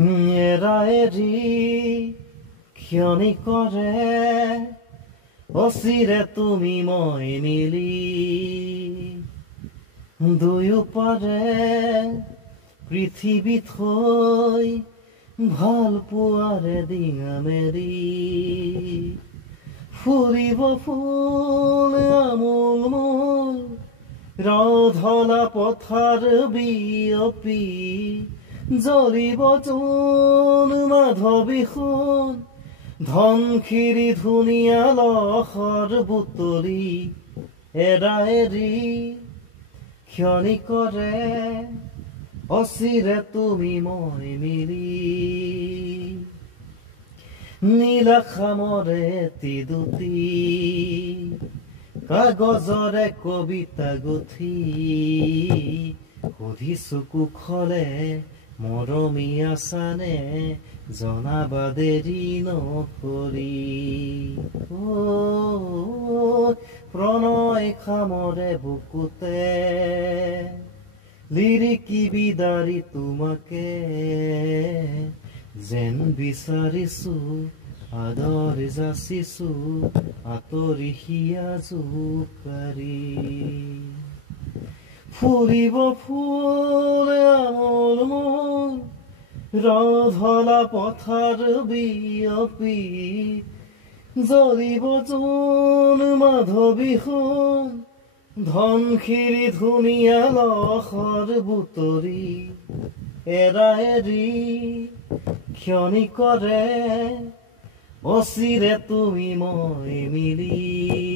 এৰা এৰি ক্ষণি কৰে অচিৰে তুমি মই মিলি দুয়ো পাৰে পৃথিৱীত হৈ ভাল পোৱাৰে ডিঙা মেৰি ফুৰিব ফুল আমোল মোল ৰধলা পথাৰ বিয়পি জ্বলিব চোন মাধৱী সোণ ধনশিৰি ধুনীয়া লহৰ বুটলি এৰা এৰি ক্ষণি কৰে অচিৰে তুমি মই মিলি নীলা খামৰে এটি দুটি কাগজৰে কবিতা গুঠি সুধিছো কুশলে মৰমীয়া চানে জনাবা দেৰি নকৰি প্ৰণয় খামৰে বুকুতে লিৰিকি বিদাৰি তোমাকে যেন বিচাৰিছো আদৰ যাচিছো আঁতৰি হিয়া জোকাৰি ফুৰিব ফুল আমোল মোল ৰধলা পথাৰ বিয়পি জ্বলিব চোন মাধৱী সোণ ধনশিৰি ধুনীয়া লহৰ বুটলি এৰা এৰি ক্ষণি কৰে অচিৰে তুমি মই মিলি